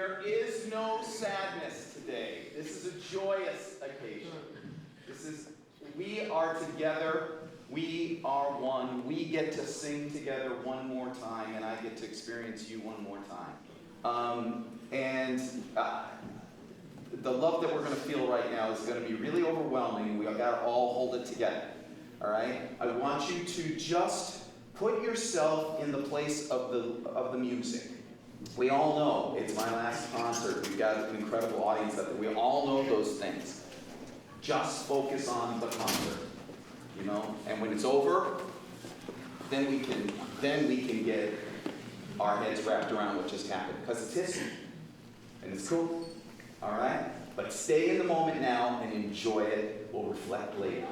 There is no sadness today. This is a joyous occasion. We are together. We are one. We get to sing together one more time, and I get to experience you one more time. The love that we're going to feel right now is going to be really overwhelming. We got to all hold it together. All right? I want you to just put yourself in the place of the music. We all know it's my last concert. We've got an incredible audience out there. We all know those things. Just focus on the concert, you know. And when it's over, then we can get our heads wrapped around what just happened, because it's history and it's cool. All right, but stay in the moment now and enjoy it. We'll reflect later.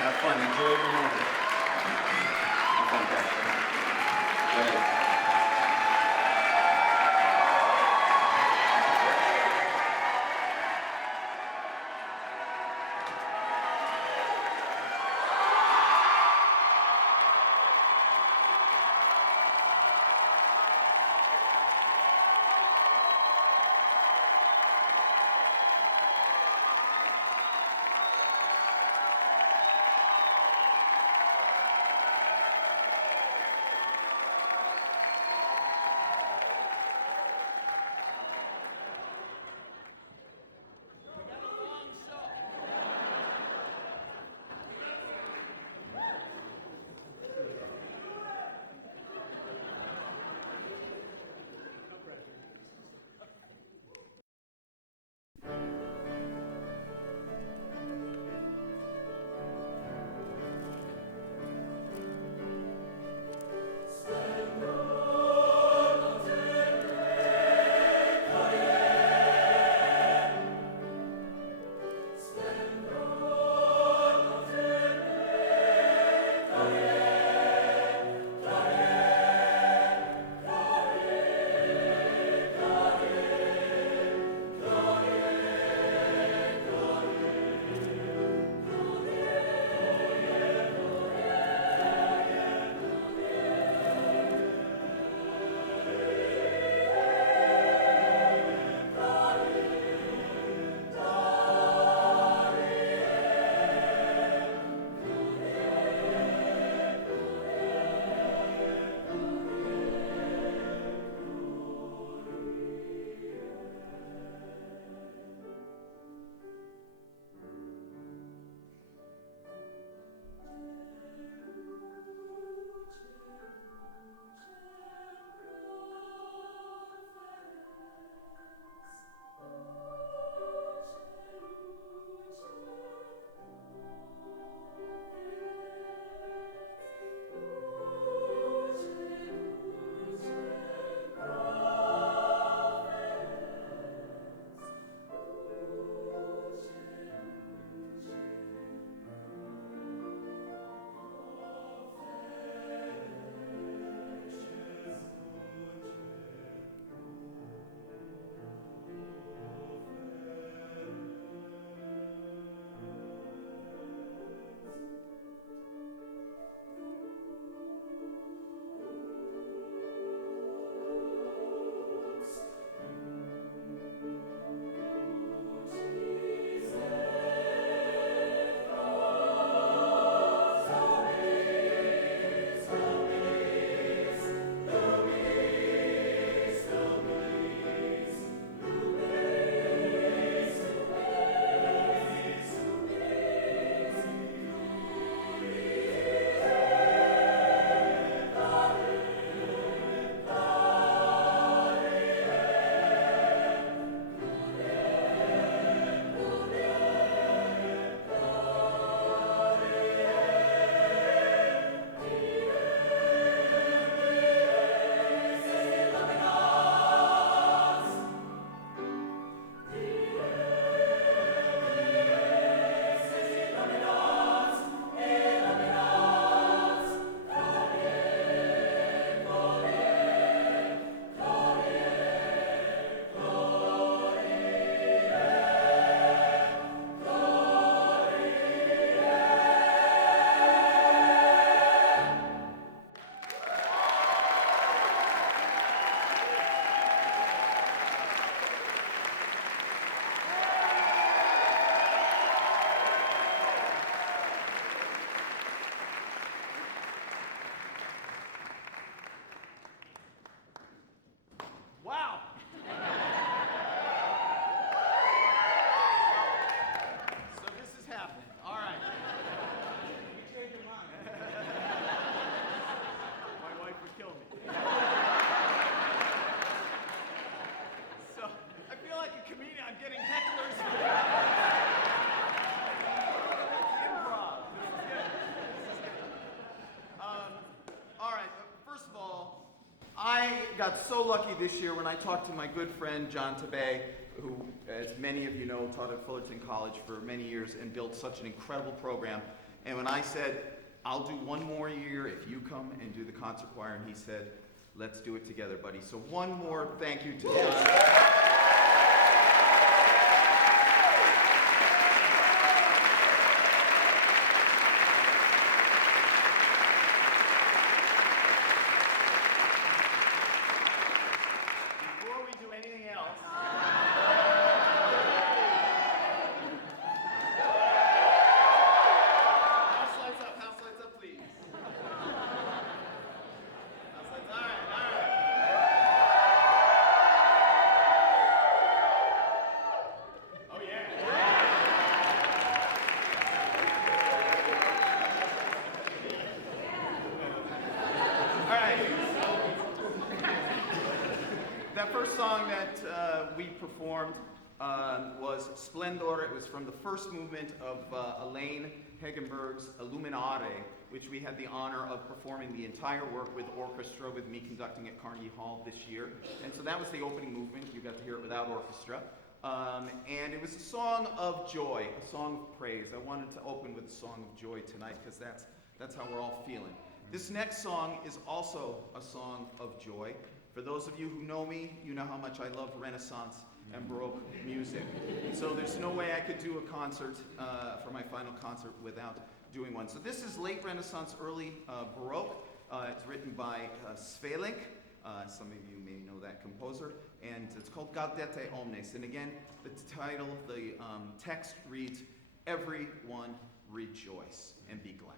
Have fun. Enjoy the moment. Have fun, guys. Ready. I got so lucky this year when I talked to my good friend John Tabay, who, as many of you know, taught at Fullerton College for many years and built such an incredible program. And when I said, I'll do one more year if you come and do the concert choir, and he said, let's do it together, buddy. So one more thank you to John. That first song that we performed was Splendor. It was from the first movement of Elaine Hegenberg's Illuminare, which we had the honor of performing the entire work with orchestra, with me conducting at Carnegie Hall this year. And so that was the opening movement. You got to hear it without orchestra. And it was a song of joy, a song of praise. I wanted to open with a song of joy tonight because that's how we're all feeling. This next song is also a song of joy. For those of you who know me, you know how much I love Renaissance and Baroque music. So there's no way I could do a concert for my final concert without doing one. So this is late Renaissance, early Baroque. It's written by Svelink. Some of you may know that composer. And it's called Gaudete Omnes. And again, the title, the text reads, Everyone rejoice and be glad.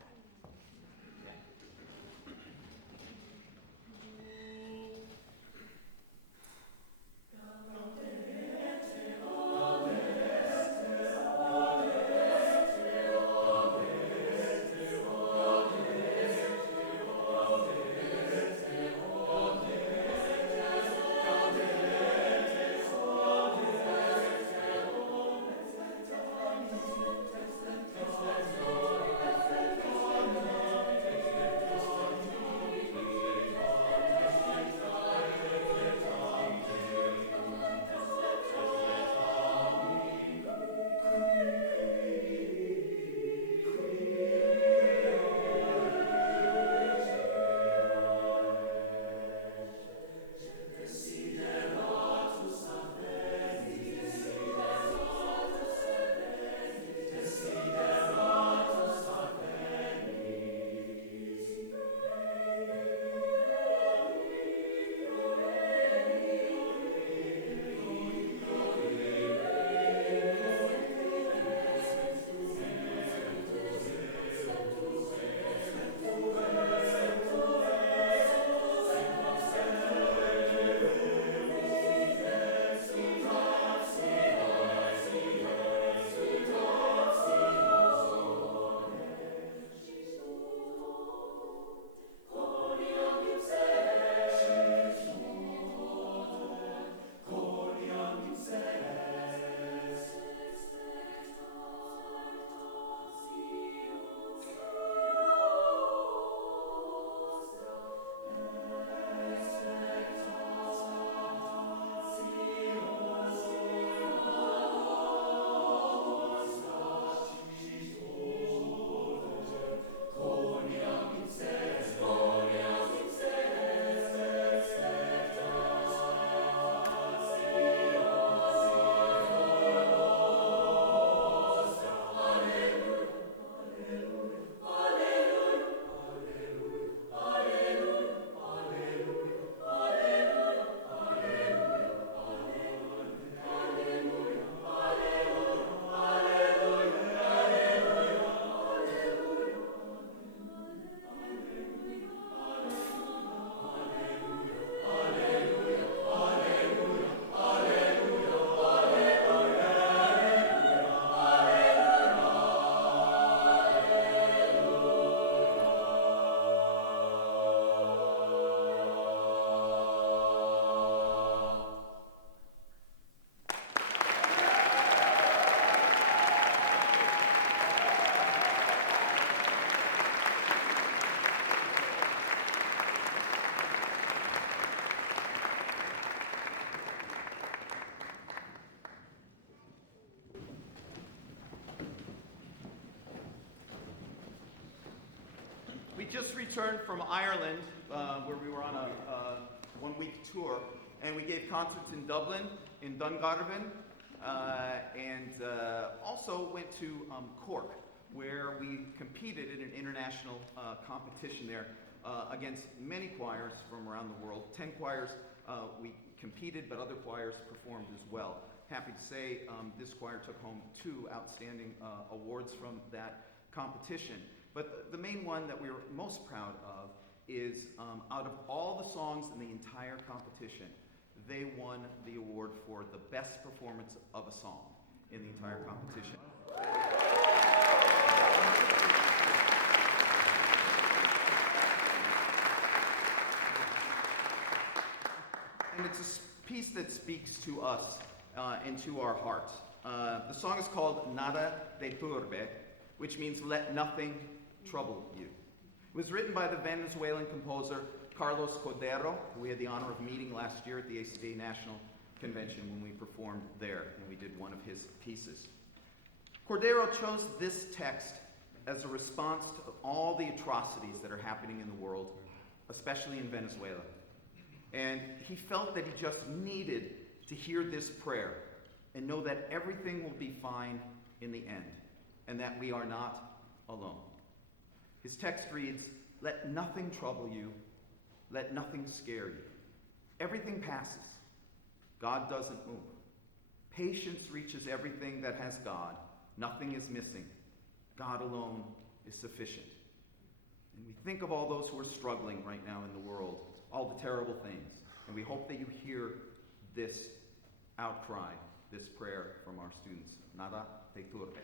just returned from Ireland, where we were on a one-week tour, and we gave concerts in Dublin, in Dungarvan, and also went to Cork, where we competed in an international competition there against many choirs from around the world. 10 choirs we competed, but other choirs performed as well. Happy to say this choir took home 2 outstanding awards from that competition. But the main one that we were most proud of is out of all the songs in the entire competition, they won the award for the best performance of a song in the entire competition. And it's a piece that speaks to us and to our hearts. The song is called Nada te turbe, which means let nothing trouble you. It was written by the Venezuelan composer Carlos Cordero, who we had the honor of meeting last year at the ACA National Convention when we performed there, and we did one of his pieces. Cordero chose this text as a response to all the atrocities that are happening in the world, especially in Venezuela. And he felt that he just needed to hear this prayer and know that everything will be fine in the end, and that we are not alone. His text reads, "Let nothing trouble you, let nothing scare you. Everything passes. God doesn't move. Patience reaches everything that has God. Nothing is missing. God alone is sufficient." And we think of all those who are struggling right now in the world, all the terrible things, and we hope that you hear this outcry, this prayer from our students. Nada te turbe.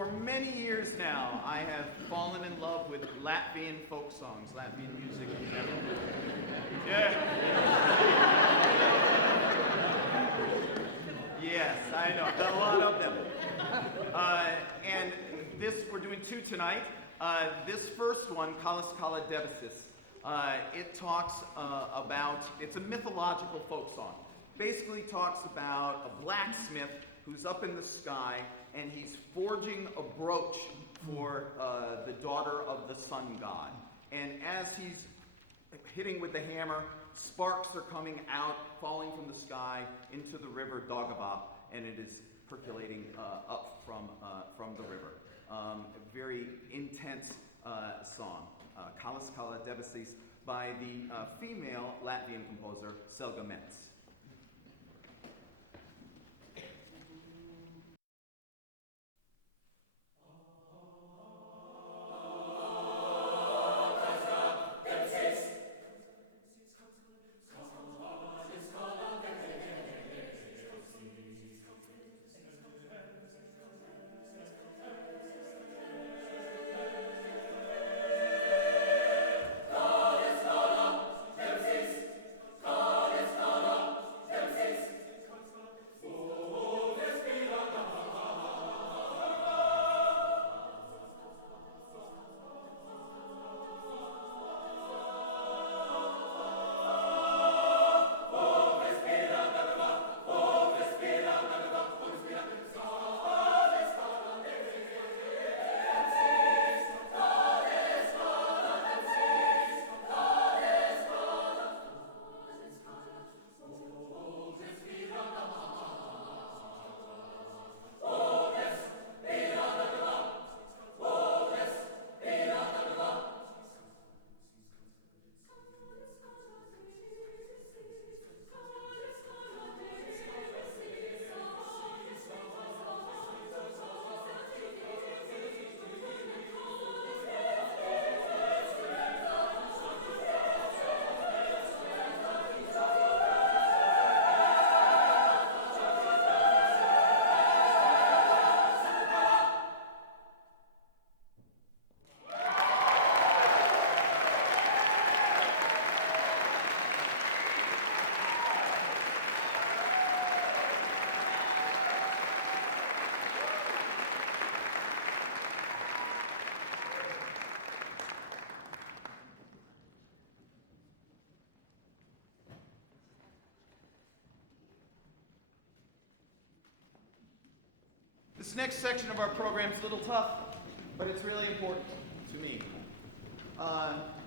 For many years now, I have fallen in love with Latvian folk songs, Latvian music. Yeah. Yes, I know. Got a lot of them. And we're doing two tonight. This first one, collaborators, it talks about, it's a mythological folk song. Basically talks about a blacksmith who's up in the sky and he's forging a brooch for the daughter of the sun god. And as he's hitting with the hammer, sparks are coming out, falling from the sky into the river Daugava, and it is percolating up from the river. A very intense song, Kalas Kala Debesis, by the female Latvian composer Selga Metz. This next section of our program is a little tough, but it's really important to me.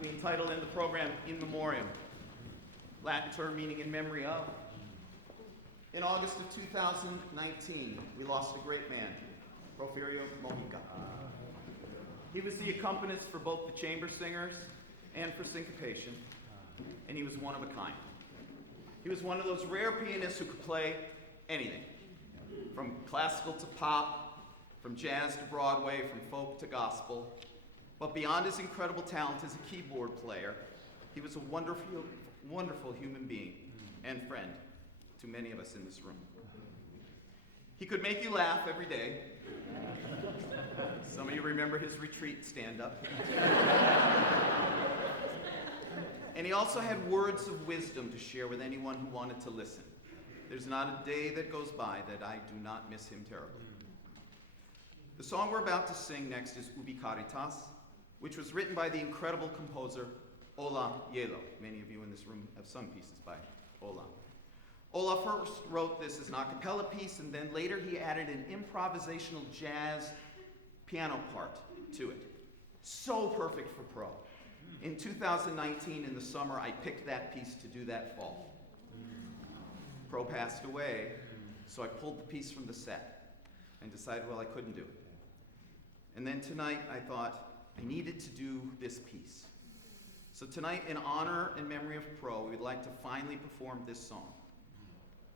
We entitled in the program, In Memoriam, Latin term meaning in memory of. In August of 2019, we lost a great man, Porfirio Mojica. He was the accompanist for both the chamber singers and for syncopation, and he was one of a kind. He was one of those rare pianists who could play anything, from classical to pop, from jazz to Broadway, from folk to gospel. But beyond his incredible talent as a keyboard player, he was a wonderful, wonderful human being and friend to many of us in this room. He could make you laugh every day. Some of you remember his retreat stand-up. And he also had words of wisdom to share with anyone who wanted to listen. There's not a day that goes by that I do not miss him terribly. The song we're about to sing next is Ubi Caritas, which was written by the incredible composer Ola Yelo. Many of you in this room have sung pieces by Ola. Ola first wrote this as an a cappella piece, and then later he added an improvisational jazz piano part to it. So perfect for pro. In 2019, in the summer, I picked that piece to do that fall. Pro passed away, so I pulled the piece from the set and decided, well, I couldn't do it. And then tonight, I thought I needed to do this piece. So tonight, in honor and memory of Pro, we'd like to finally perform this song.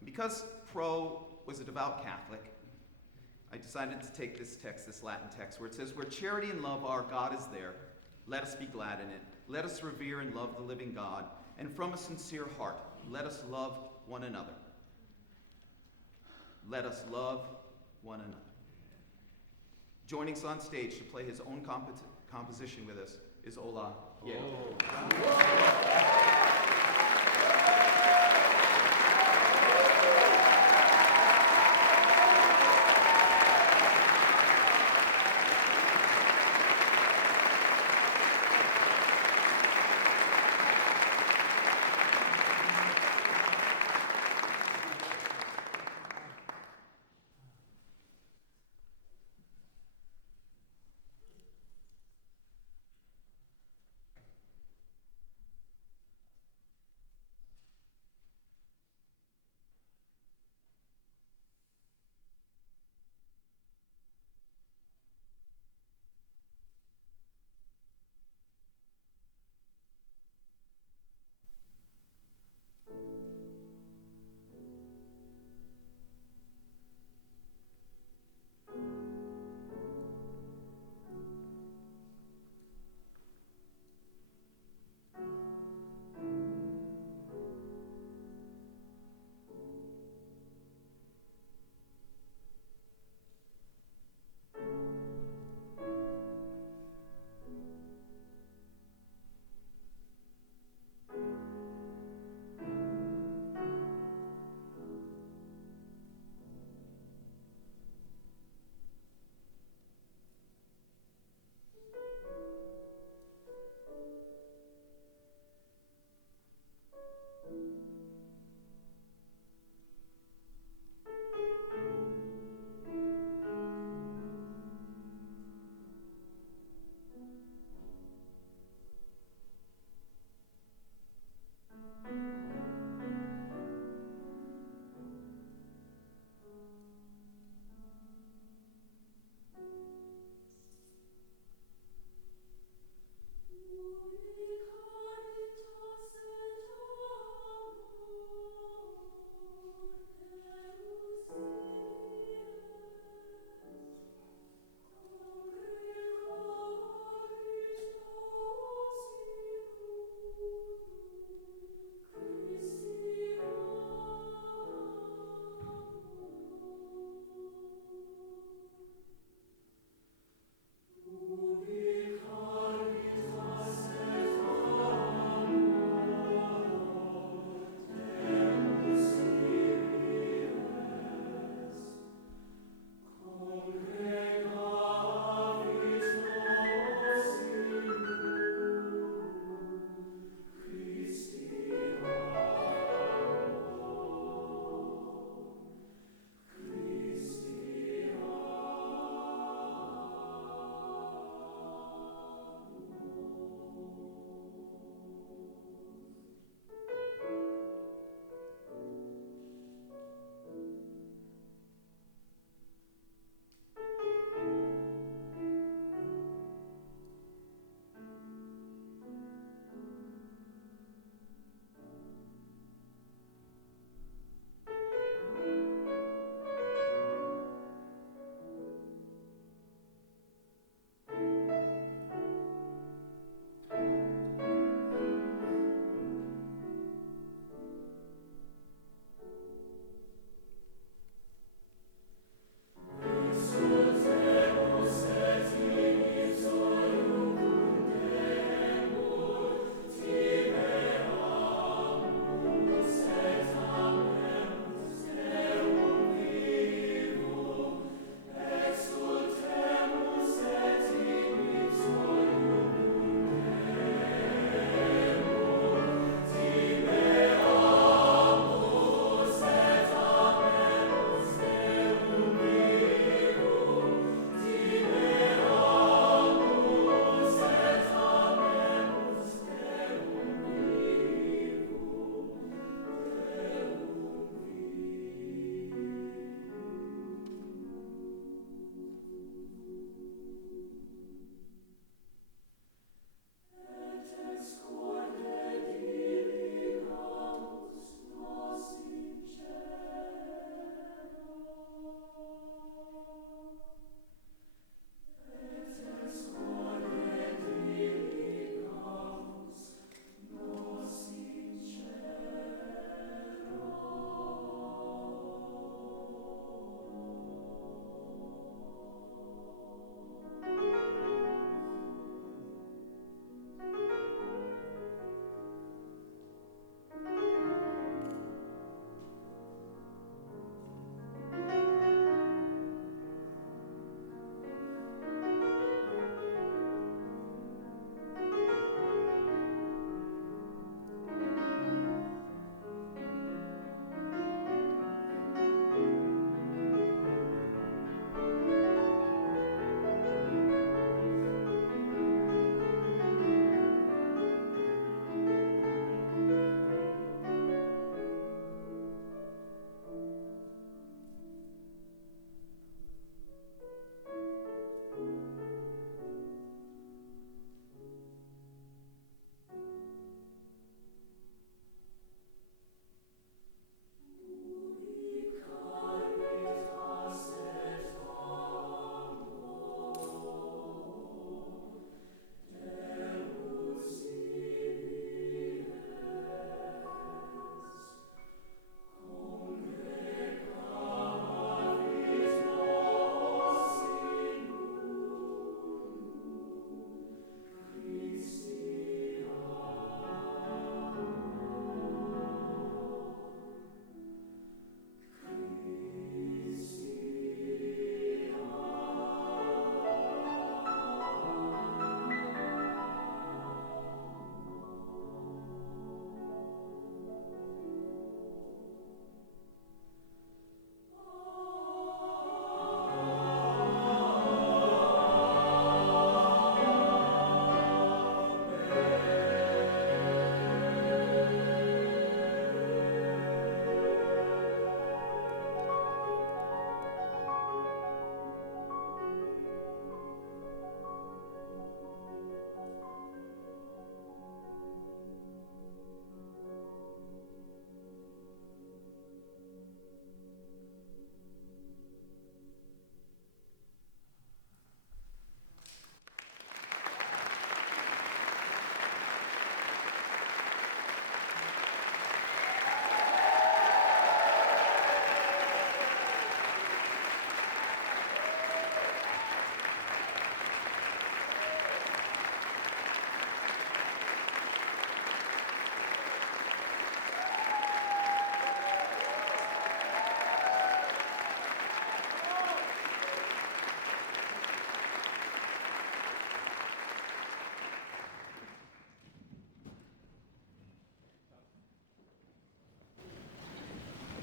Because Pro was a devout Catholic, I decided to take this text, this Latin text, where it says, "Where charity and love are, God is there. Let us be glad in it. Let us revere and love the living God. And from a sincere heart, let us love one another." Let us love one another. Joining us on stage to play his own composition with us is Ola. Yeah.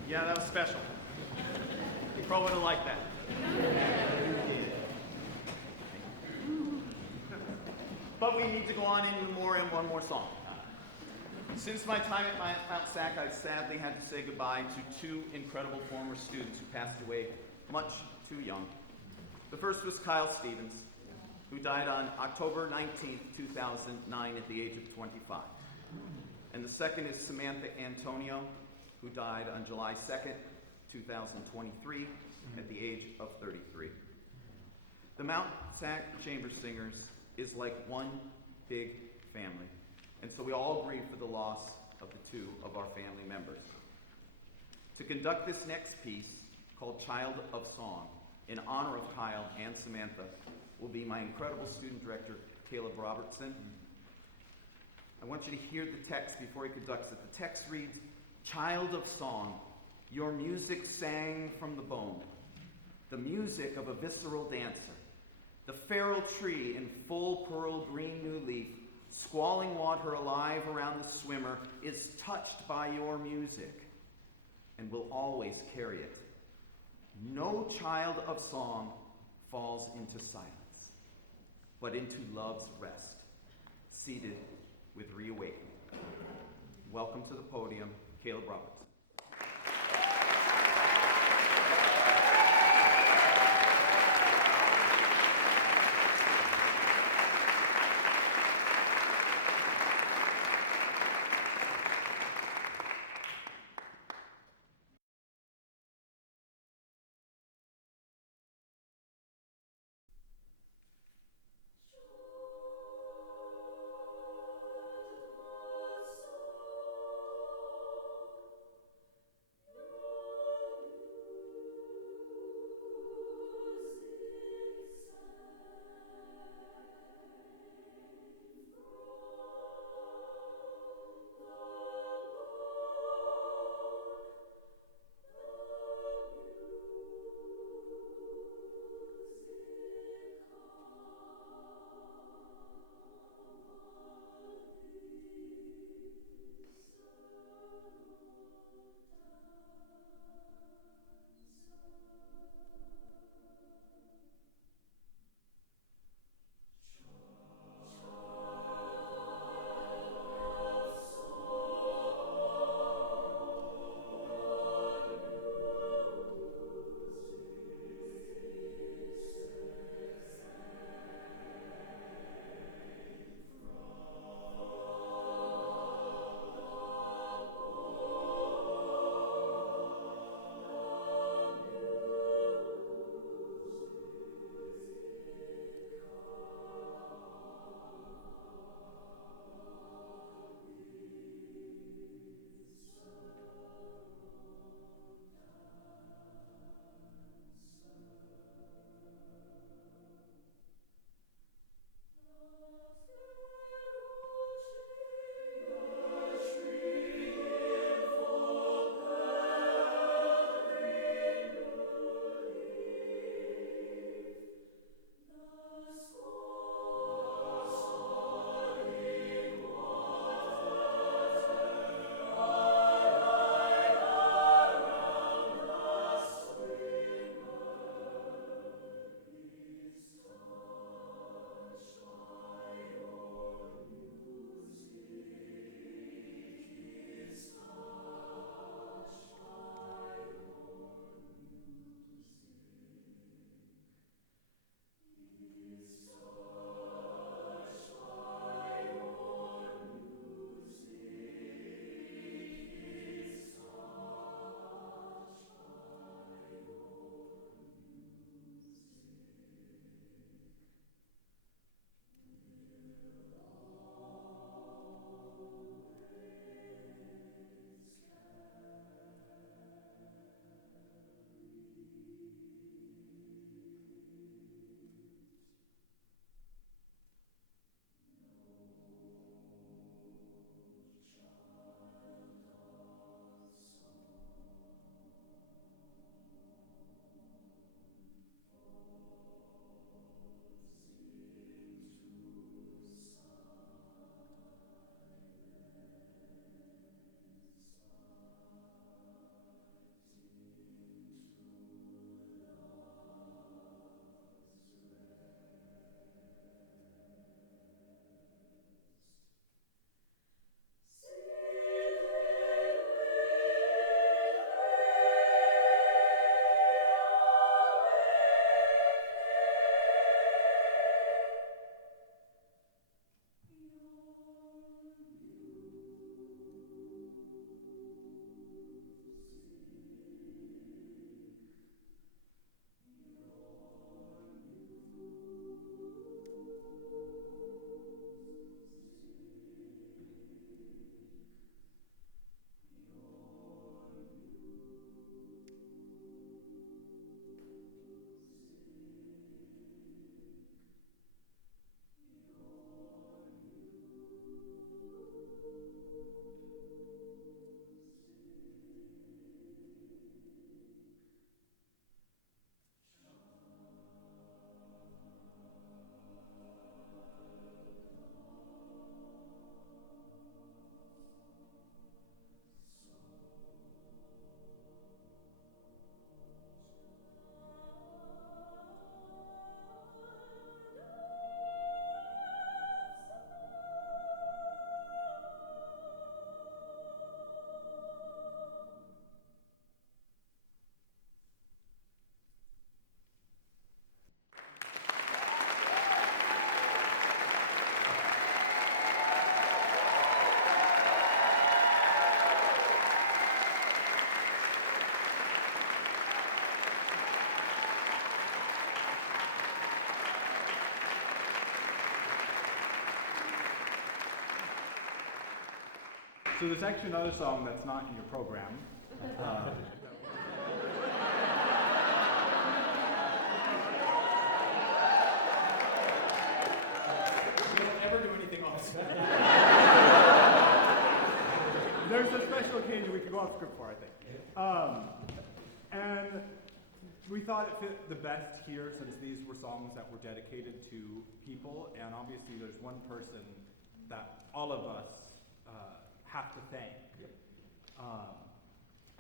Yeah, that was special. Pro would have liked that. But we need to go on into more and one more song. Since my time at Mount SAC, I sadly had to say goodbye to two incredible former students who passed away much too young. The first was Kyle Stevens, who died on October 19th, 2009 at the age of 25. And the second is Samantha Antonio, who died on July 2nd, 2023 at the age of 33. The Mount SAC Chamber Singers is like one big family, and so we all grieve for the loss of the two of our family members. To conduct this next piece, called Child of Song, in honor of Kyle and Samantha, will be my incredible student director, Caleb Robertson. I want you to hear the text before he conducts it. The text reads, "Child of song, your music sang from the bone, the music of a visceral dancer. The feral tree in full pearl green new leaf, squalling water alive around the swimmer, is touched by your music and will always carry it. No child of song falls into silence, but into love's rest, seated with reawakening." Welcome to the podium, Caleb Robertson. So there's actually another song that's not in your program. We don't ever do anything awesome. There's a special occasion we could go off script for, I think. And we thought it fit the best here since these were songs that were dedicated to people, and obviously there's one person that all of us have to thank.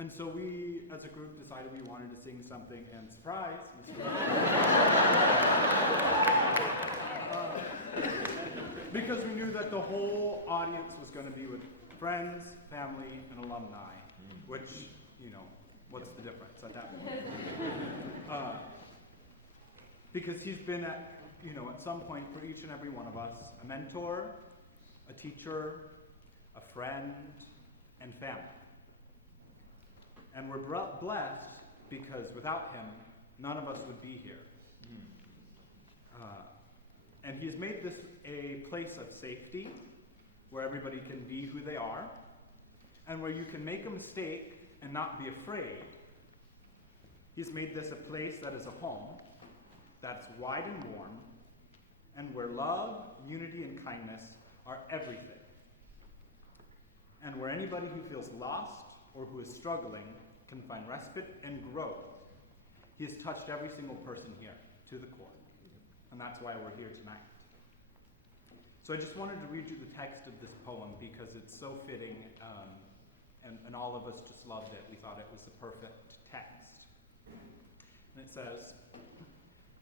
And so we, as a group, decided we wanted to sing something, and surprise, because we knew that the whole audience was going to be with friends, family, and alumni, which, you know, what's the difference at that point? Because he's been at, you know, at some point for each and every one of us, a mentor, a teacher, a friend, and family. And we're blessed because without him, none of us would be here. And he's made this a place of safety where everybody can be who they are, and where you can make a mistake and not be afraid. He's made this a place that is a home, that's wide and warm, and where love, unity, and kindness are everything. And where anybody who feels lost or who is struggling can find respite and growth. He has touched every single person here to the core. And that's why we're here tonight. So I just wanted to read you the text of this poem because it's so fitting, and all of us just loved it. We thought it was the perfect text. And it says,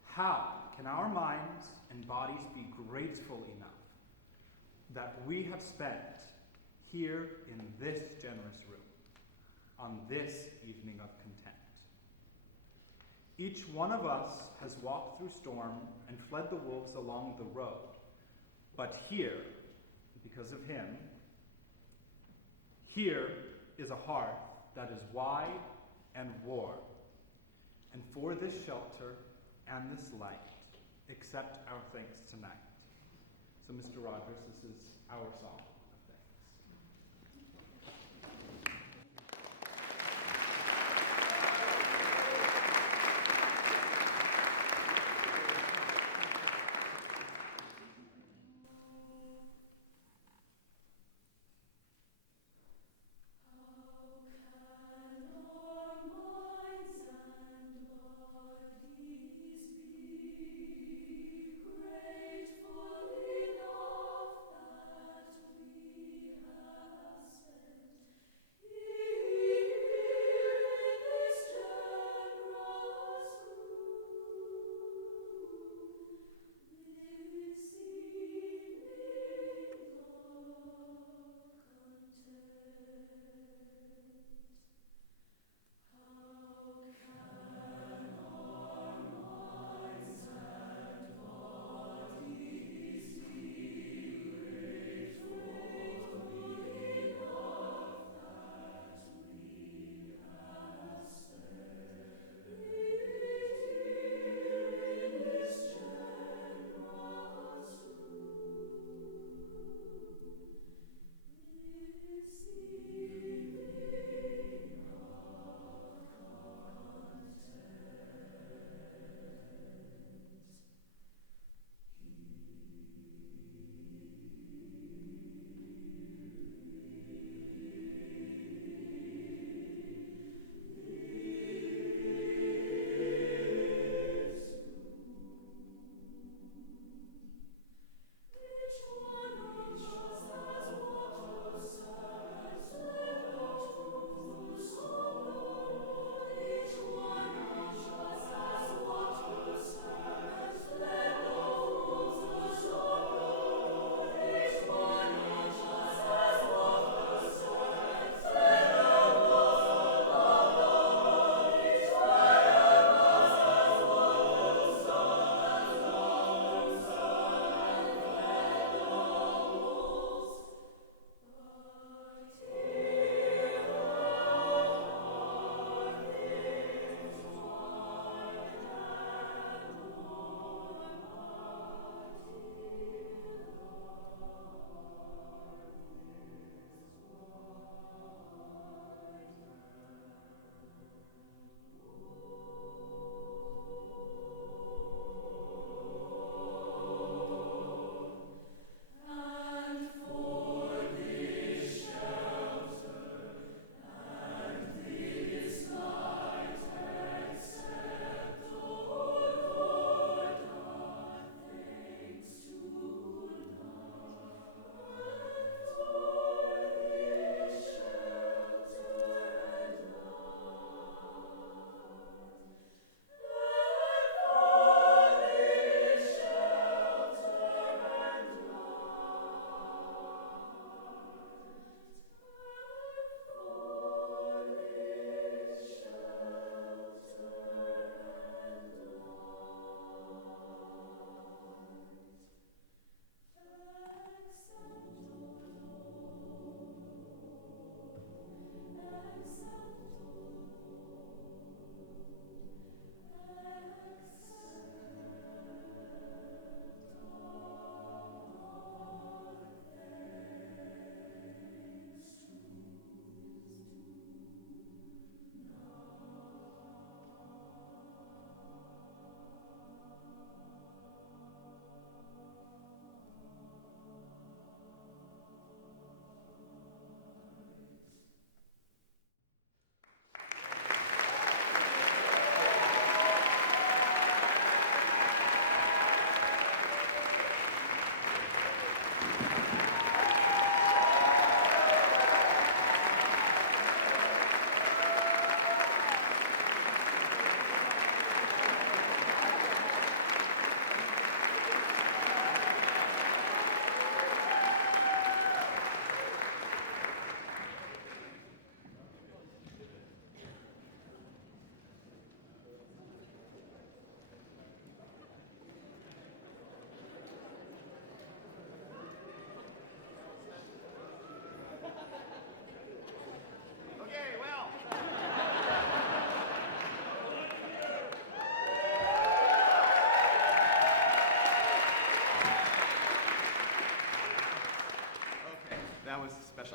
"How can our minds and bodies be grateful enough that we have spent here in this generous room on this evening of content? Each one of us has walked through storm and fled the wolves along the road. But here, because of him, here is a hearth that is wide and warm. And for this shelter and this light, accept our thanks tonight." So, Mr. Rogers, this is our song of thanks. Grateful enough that we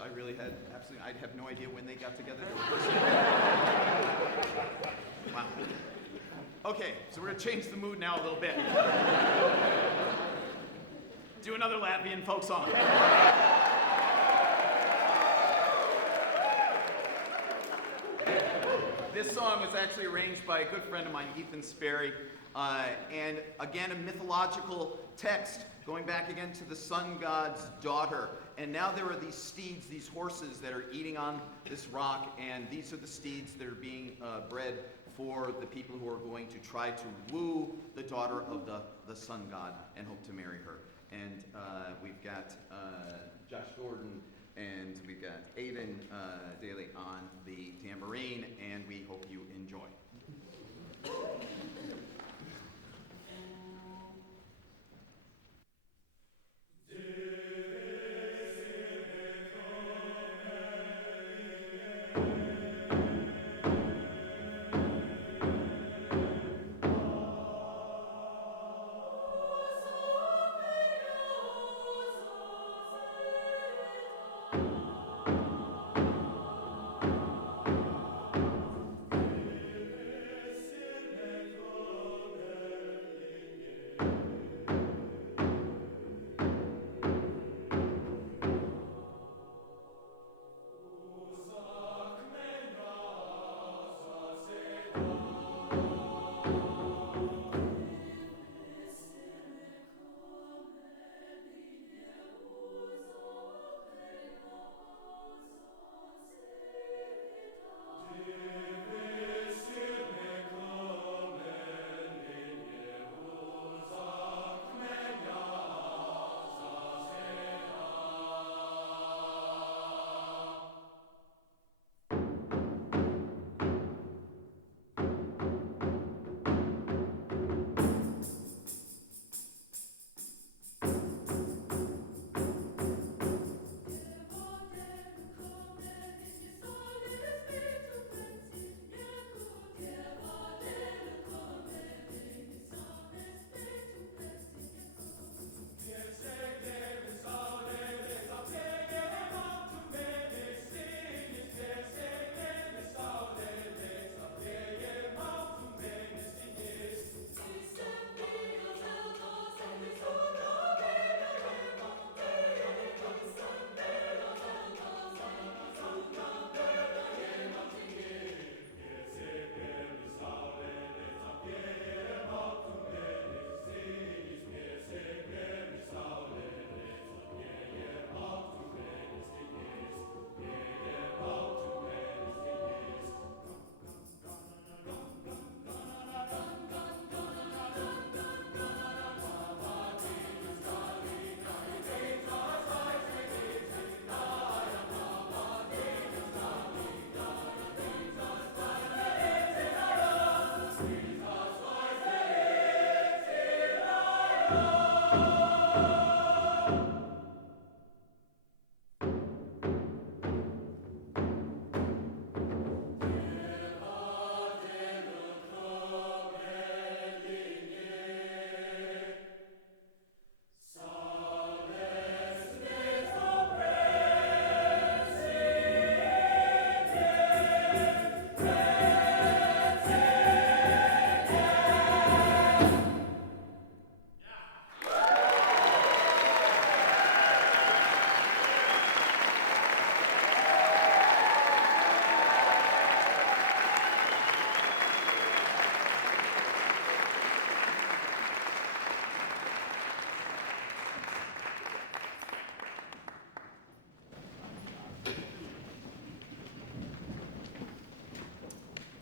I really had absolutely, I'd have no idea when they got together. Wow. Okay, so we're gonna change the mood now a little bit. Do another Latvian folk song. This song was actually arranged by a good friend of mine, Ethan Sperry, and again, a mythological text going back again to the sun god's daughter. And now there are these steeds, these horses that are eating on this rock, and these are the steeds that are being bred for the people who are going to try to woo the daughter of the sun god and hope to marry her. And we've got Josh Gordon and we've got Aiden Daly on the tambourine, and we hope you enjoy.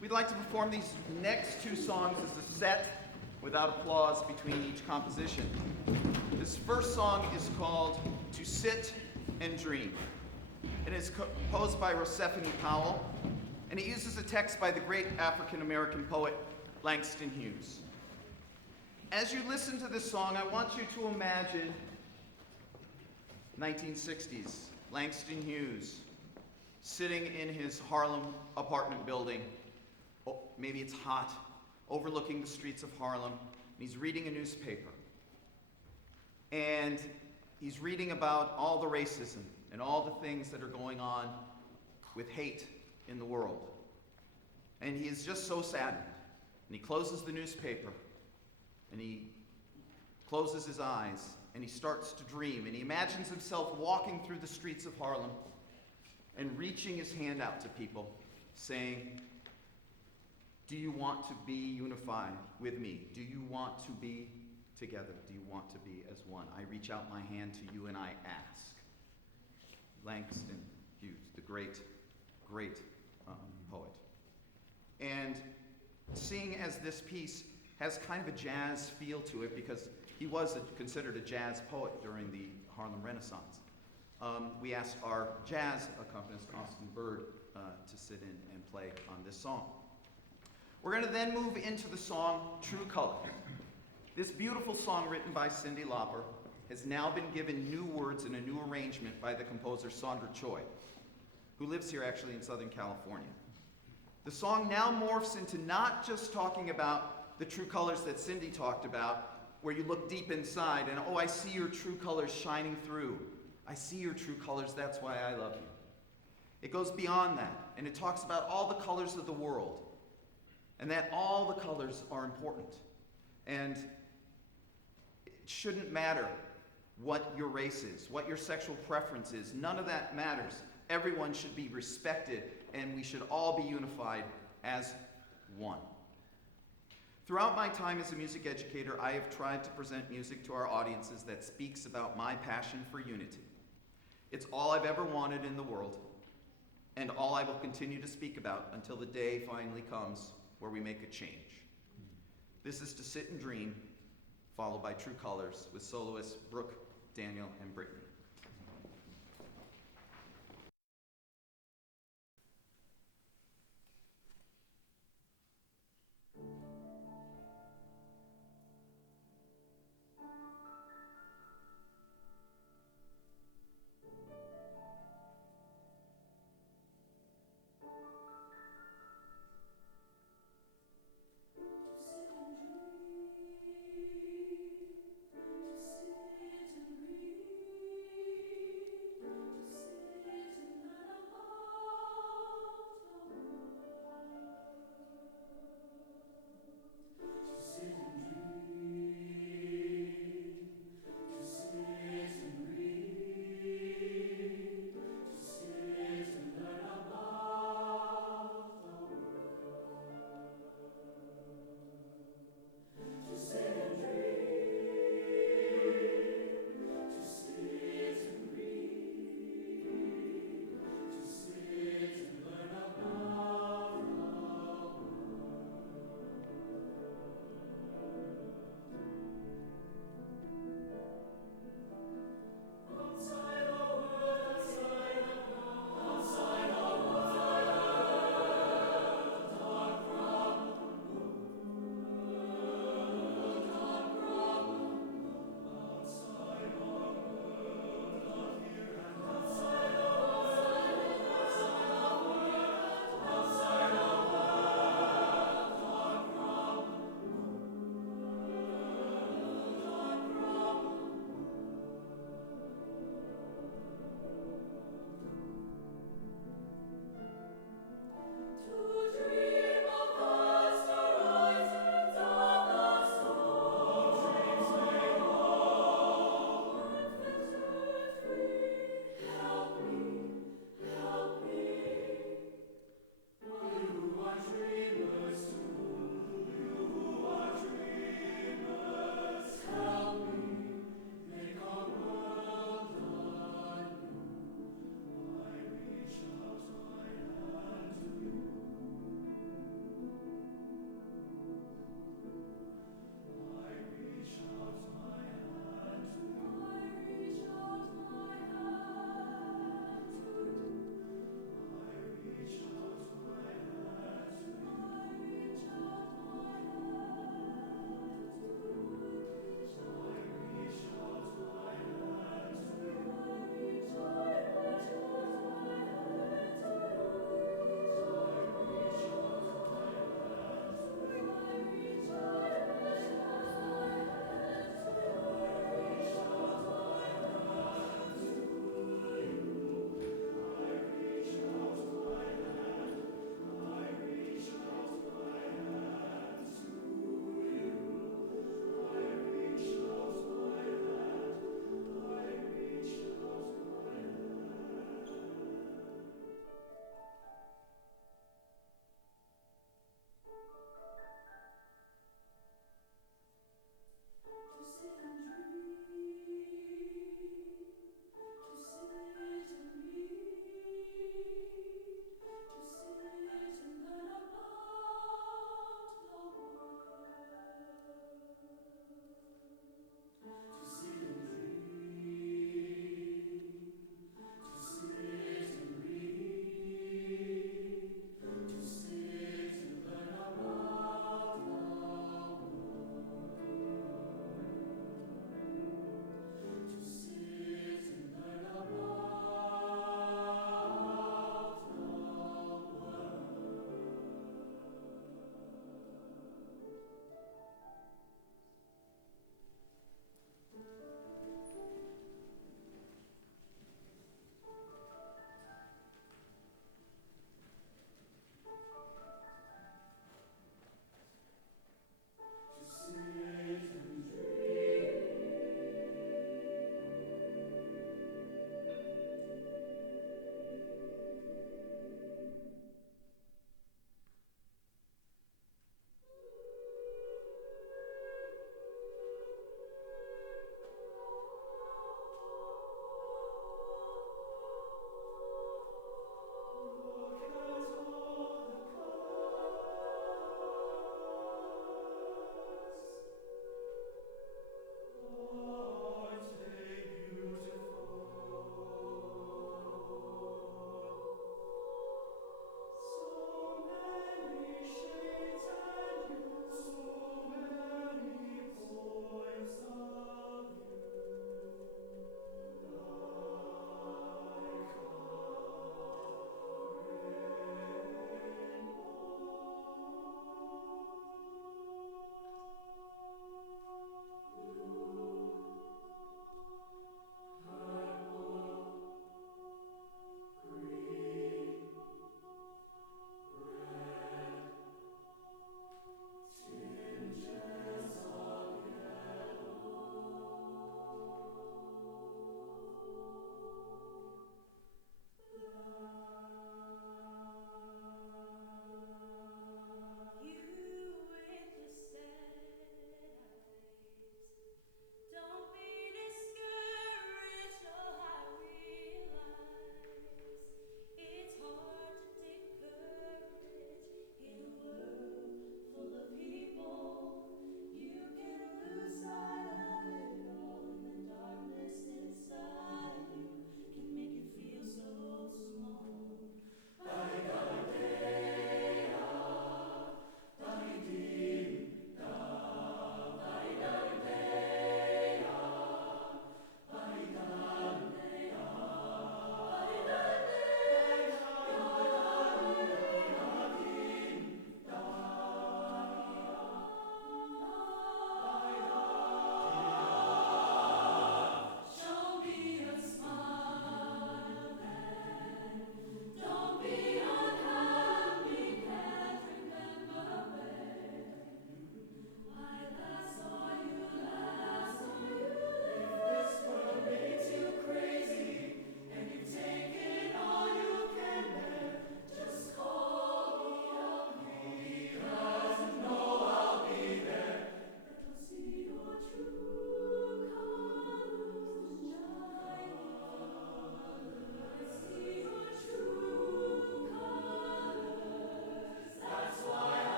We'd like to perform these next two songs as a set without applause between each composition. This first song is called To Sit and Dream. It is composed by Recital Powell, and it uses a text by the great African-American poet Langston Hughes. As you listen to this song, I want you to imagine 1960s, Langston Hughes, sitting in his Harlem apartment building. Oh, maybe it's hot, overlooking the streets of Harlem. And he's reading a newspaper. And he's reading about all the racism and all the things that are going on with hate in the world. And he is just so saddened. And he closes the newspaper, and he closes his eyes, and he starts to dream, and he imagines himself walking through the streets of Harlem and reaching his hand out to people, saying, do you want to be unified with me? Do you want to be together? Do you want to be as one? I reach out my hand to you and I ask. Langston Hughes, the great poet. And seeing as this piece has kind of a jazz feel to it, because he was considered a jazz poet during the Harlem Renaissance, we asked our jazz accompanist, Austin Bird, to sit in and play on this song. We're going to then move into the song True Colors. This beautiful song written by Cyndi Lauper has now been given new words and a new arrangement by the composer Sandra Choi, who lives here actually in Southern California. The song now morphs into not just talking about the true colors that Cyndi talked about, where you look deep inside and, oh, I see your true colors shining through. I see your true colors, that's why I love you. It goes beyond that, and it talks about all the colors of the world, and that all the colors are important. And it shouldn't matter what your race is, what your sexual preference is. None of that matters. Everyone should be respected, and we should all be unified as one. Throughout my time as a music educator, I have tried to present music to our audiences that speaks about my passion for unity. It's all I've ever wanted in the world, and all I will continue to speak about until the day finally comes where we make a change. This is To Sit and Dream, followed by True Colors with soloists Brooke, Daniel, and Brittany. To sit and dream.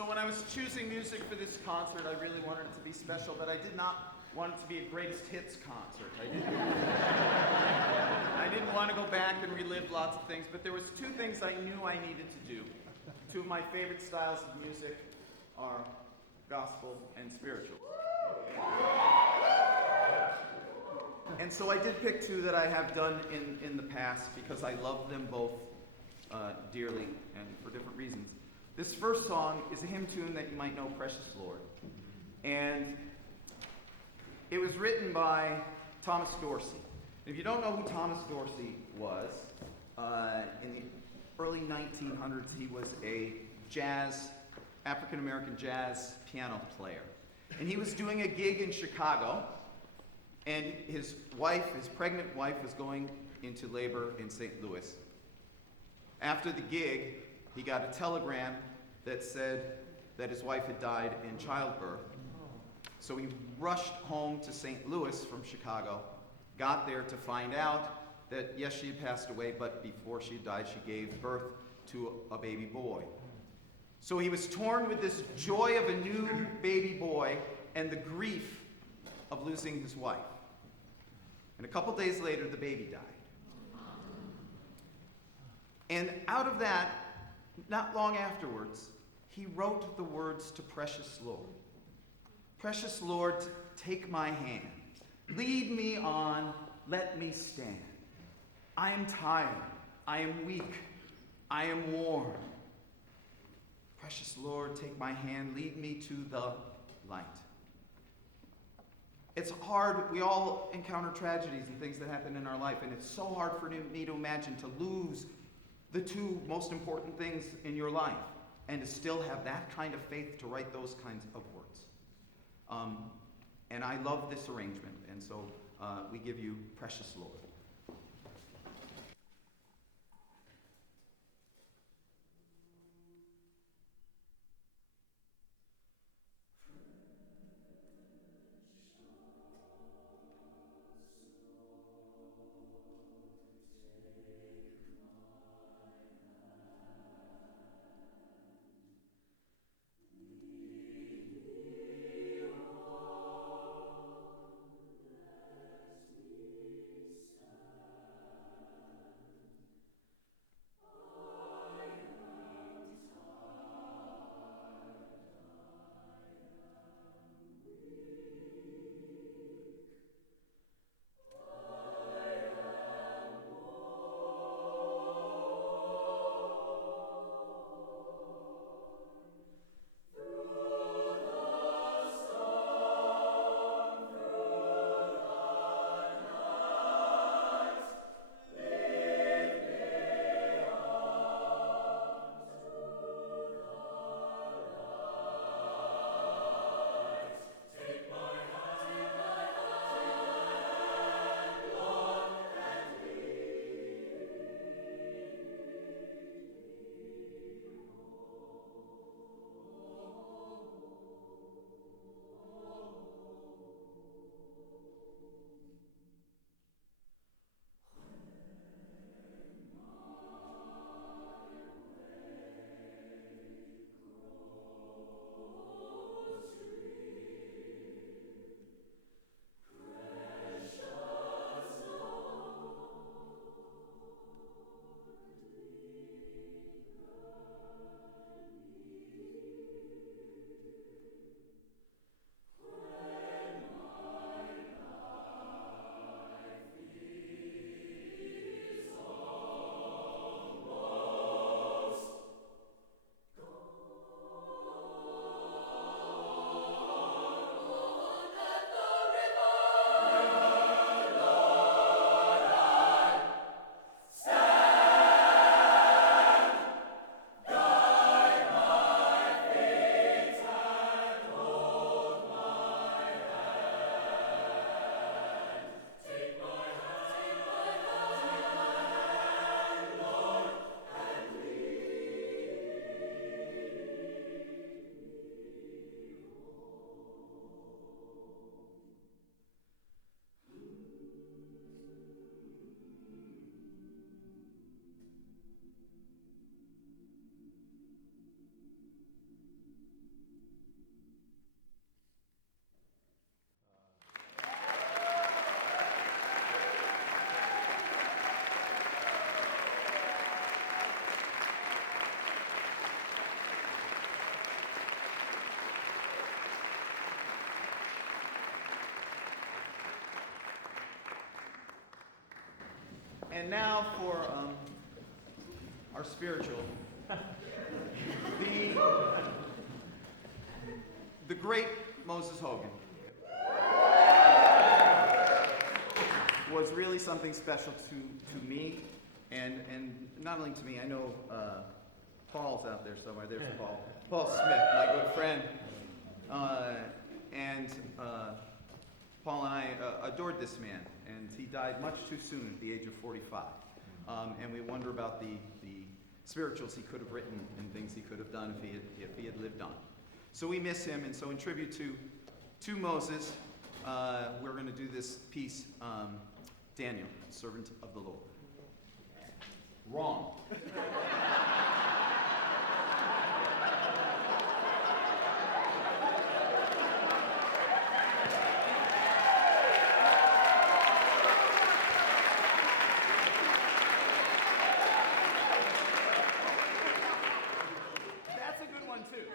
So when I was choosing music for this concert, I really wanted it to be special, but I did not want it to be a greatest hits concert. I didn't want to go back and relive lots of things, but there was two things I knew I needed to do. Two of my favorite styles of music are gospel and spiritual. And so I did pick two that I have done in the past because I love them both dearly and for different reasons. This first song is a hymn tune that you might know, Precious Lord. And it was written by Thomas Dorsey. If you don't know who Thomas Dorsey was, in the early 1900s, he was a African-American jazz piano player. And he was doing a gig in Chicago, and his pregnant wife, was going into labor in St. Louis. After the gig, he got a telegram that said that his wife had died in childbirth. So he rushed home to St. Louis from Chicago, got there to find out that, yes, she had passed away, but before she died, she gave birth to a baby boy. So he was torn with this joy of a new baby boy and the grief of losing his wife. And a couple days later, the baby died. And out of that, not long afterwards, he wrote the words to Precious Lord. Precious Lord, take my hand. Lead me on, let me stand. I am tired, I am weak, I am worn. Precious Lord, take my hand, lead me to the light. It's hard, we all encounter tragedies and things that happen in our life, and it's so hard for me to imagine to lose the two most important things in your life and to still have that kind of faith to write those kinds of words. And I love this arrangement, and so we give you Precious Lord. And now for our spiritual. The great Moses Hogan was really something special to me, and not only to me. I know Paul's out there somewhere. There's Paul. Paul Smith, my good friend. Paul and I adored this man, and he died much too soon at the age of 45. And we wonder about the spirituals he could have written and things he could have done if he had lived on. So we miss him, and so in tribute to Moses, we're going to do this piece, Daniel, servant of the Lord. Wrong. That's a good one, too.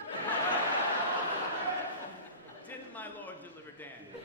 Didn't my Lord deliver Daniel?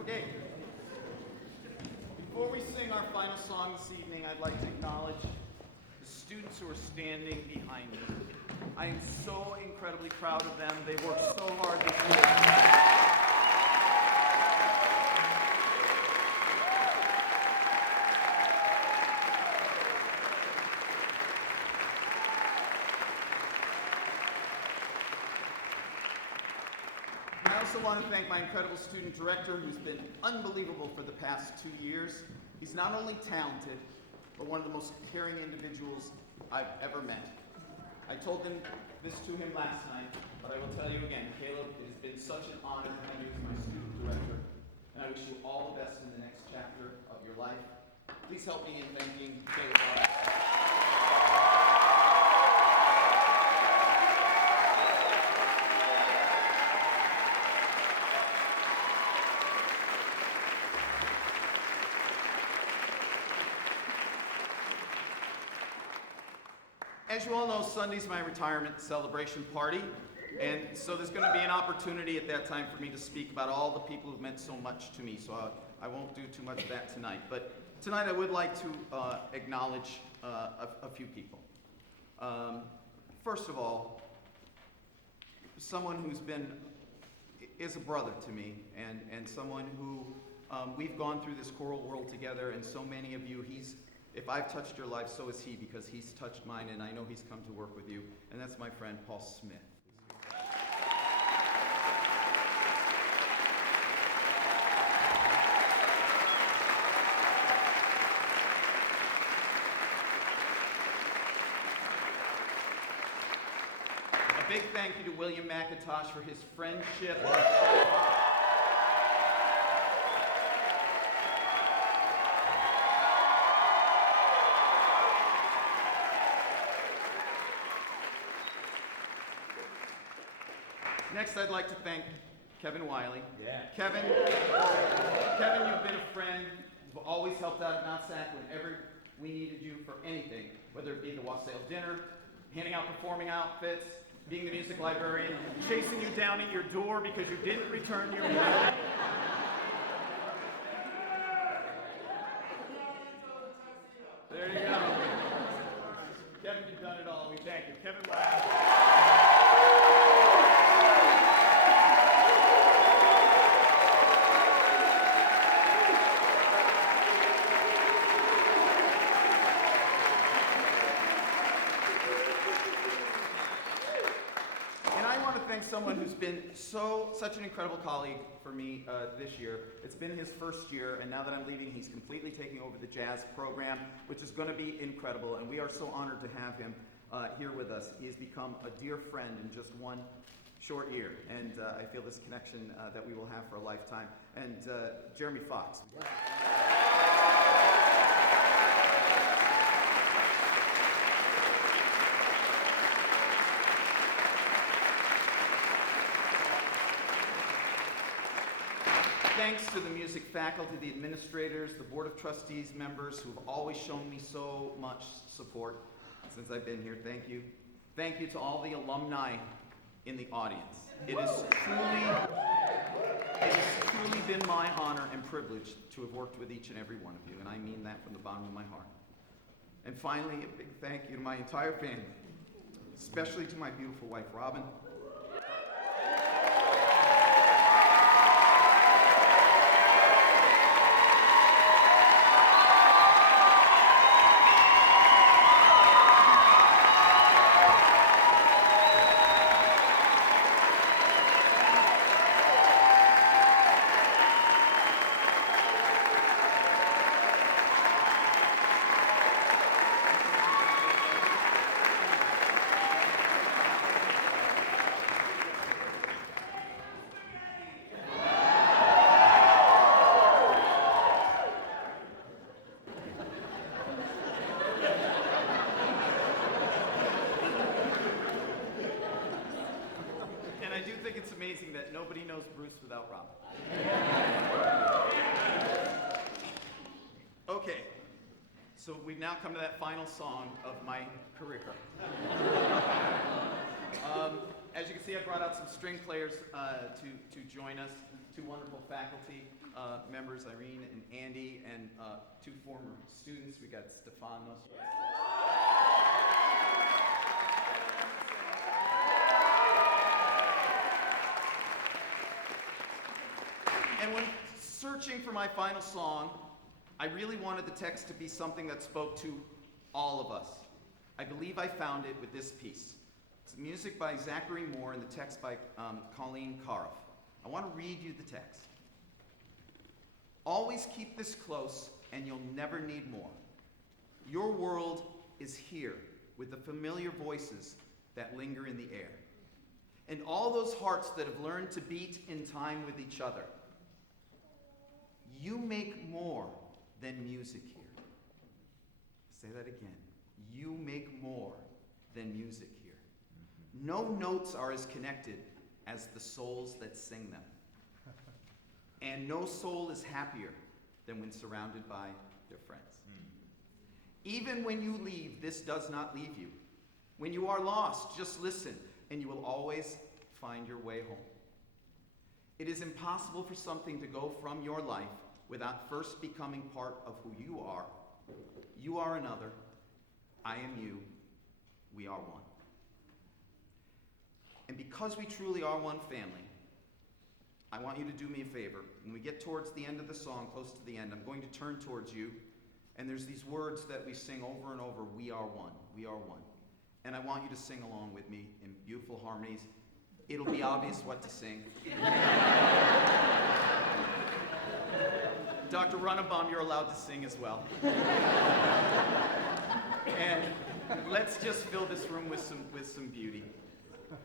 Okay. Before we sing our final song this evening, I'd like to acknowledge the students who are standing behind me. I am so incredibly proud of them. They've worked so hard this year. Now also want to thank my incredible student director who's been unbelievable for the past 2 years. He's not only talented, but one of the most caring individuals I've ever met. I told this to him last night, but I will tell you again, Caleb, it has been such an honor to have you as my student director, and I wish you all the best in the next chapter of your life. Please help me in thanking Caleb. As you all know, Sunday's my retirement celebration party, and so there's going to be an opportunity at that time for me to speak about all the people who've meant so much to me, so I won't do too much of that tonight. But tonight I would like to acknowledge a few people. First of all, someone is a brother to me, and someone who we've gone through this choral world together, and so many of you, if I've touched your life, so is he, because he's touched mine, and I know he's come to work with you, and that's my friend Paul Smith. A big thank you to William McIntosh for his friendship. Next, I'd like to thank Kevin Wiley. Yeah. Kevin, you've been a friend. You've always helped out at Mount SAC whenever we needed you for anything, whether it be the wassail dinner, handing out performing outfits, being the music librarian, chasing you down at your door because you didn't return your mail. There you go. Kevin, you've done it all. We thank you. Kevin Wiley. Someone who's been such an incredible colleague for me this year. It's been his first year, and now that I'm leaving, he's completely taking over the jazz program, which is going to be incredible, and we are so honored to have him here with us. He has become a dear friend in just one short year, and I feel this connection that we will have for a lifetime. And Jeremy Fox. Thanks to the music faculty, the administrators, the Board of Trustees members who've always shown me so much support since I've been here. Thank you. Thank you to all the alumni in the audience. It has truly been my honor and privilege to have worked with each and every one of you, and I mean that from the bottom of my heart. And finally, a big thank you to my entire family, especially to my beautiful wife, Robin. It's amazing that nobody knows Bruce without Rob. Okay, so we've now come to that final song of my career. As you can see, I brought out some string players to join us, two wonderful faculty members, Irene and Andy, and two former students. We got Stefanos. And when searching for my final song, I really wanted the text to be something that spoke to all of us. I believe I found it with this piece. It's music by Zachary Moore and the text by Colleen Karoff. I want to read you the text. Always keep this close, and you'll never need more. Your world is here with the familiar voices that linger in the air, and all those hearts that have learned to beat in time with each other. You make more than music here. Say that again. You make more than music here. No notes are as connected as the souls that sing them. And no soul is happier than when surrounded by their friends. Even when you leave, this does not leave you. When you are lost, just listen, and you will always find your way home. It is impossible for something to go from your life without first becoming part of who you are. You are another. I am you. We are one. And because we truly are one family, I want you to do me a favor. When we get towards the end of the song, close to the end, I'm going to turn towards you, and there's these words that we sing over and over, we are one, we are one. And I want you to sing along with me in beautiful harmonies. It'll be obvious what to sing. Dr. Runnebaum, you're allowed to sing as well. And let's just fill this room with some beauty.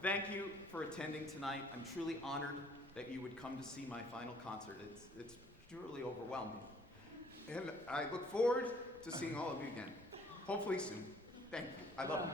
Thank you for attending tonight. I'm truly honored that you would come to see my final concert. It's truly overwhelming. And I look forward to seeing all of you again, hopefully soon. Thank you. I love you.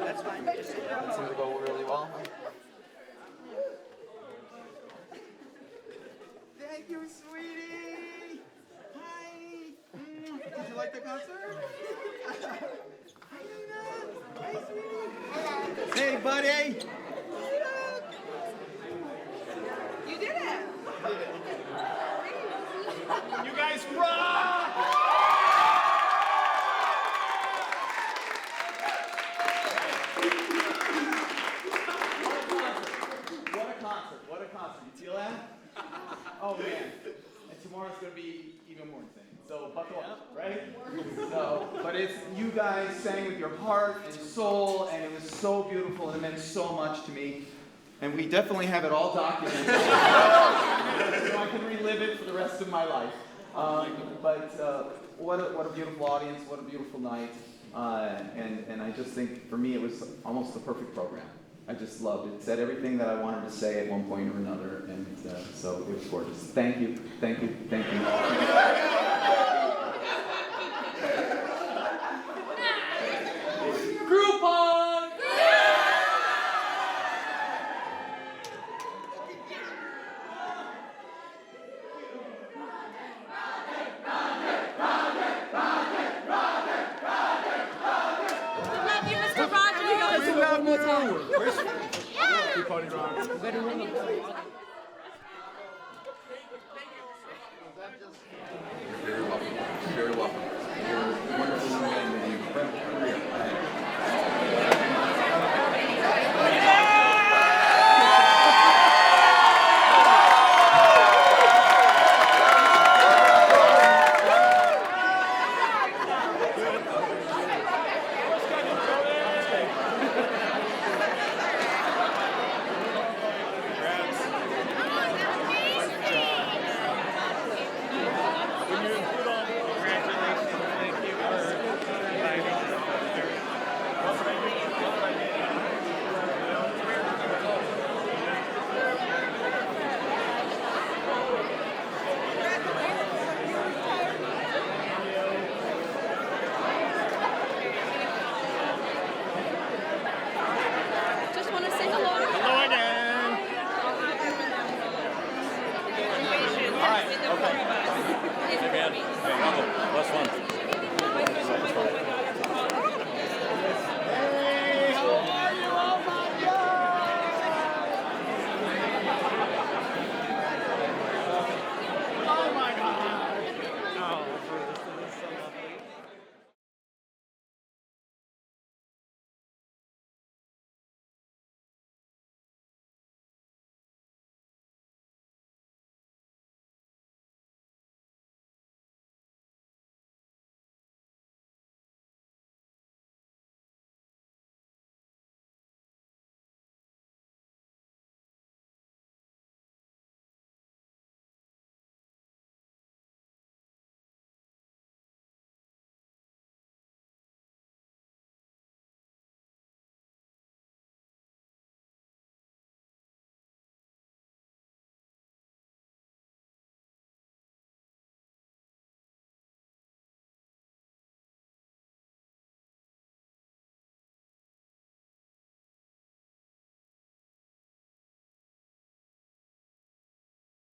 That's fine. Just sit down. It's going to go really well. Thank you, sweetie. Hi. Did you like the concert? Hi, Nina. Hi, sweetie. Hey, buddy. You did it! You guys rock! What a concert. You feel that? Oh, man. And tomorrow's going to be even more insane. So buckle up, right? So, but it's, you guys sang with your heart and soul, and it was so beautiful, and it meant so much to me. And we definitely have it all documented, so I can relive it for the rest of my life. What a beautiful audience, what a beautiful night. And I just think, for me, it was almost the perfect program. I just loved it. It said everything that I wanted to say at one point or another, and so it was gorgeous. Thank you, thank you, thank you. Groupon! Love you, Mr. Roger. We got We love you. one more time. Party rock.